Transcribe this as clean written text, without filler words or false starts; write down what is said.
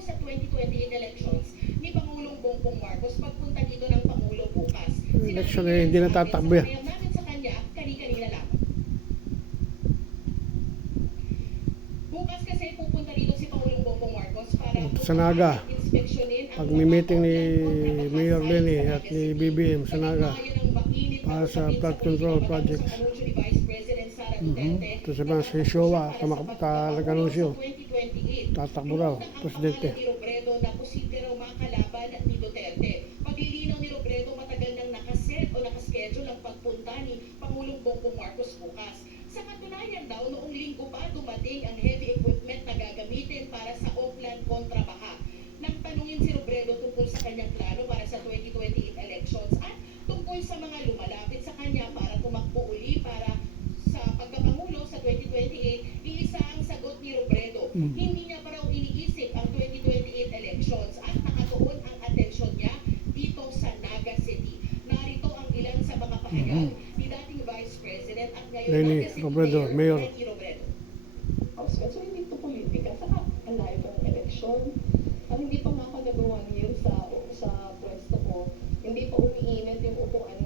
sa 2028 elections ni Pangulong Bongbong Marcos pagpunta dito ng Pangulo bukas. Election eh, hindi na tatakbo yan. Sinabi namin sa kanya, kani-kanina lang. Bukas kasi pupunta dito si Pangulong Bongbong Marcos para Sa Naga. inspeksyonin ang Pag may meeting ni Mayor Lenny at ni BBM sa Naga para sa flood control projects. Ito sa mga si Showa, nag-anunsyo, tatakbo raw, presidente. Ni Robredo na posible raw makalaban ni Duterte. Paglilinaw ni Robredo, matagal nang nakaset o nakaschedule ang pagpunta ni Pangulong Bongbong Marcos bukas. Sa katunayan daw, noong linggo pa dumating ang heavy equipment na gagamitin para sa Oakland kontra baha. Nang tanungin si Robredo tungkol sa kanyang plano para sa 2028 elections at tungkol sa mga lumalapit sa kanya para tumakbo uli para sa pagkapangulo sa 2028, iisa ang sagot ni Robredo. Hindi niya pa raw iniisip ang 2028 elections at nakatuon ang atensyon niya dito sa Naga City. Narito ang ilan sa mga pahayag ni dating Vice President at ngayon Lenny Naga City Robredo, Mayor. Lenny Robredo. So hindi ito politika, saka ang layo pa ng eleksyon. Hindi pa nga ako nag-1 year sa pwesto ko, hindi pa umiinit yung upuan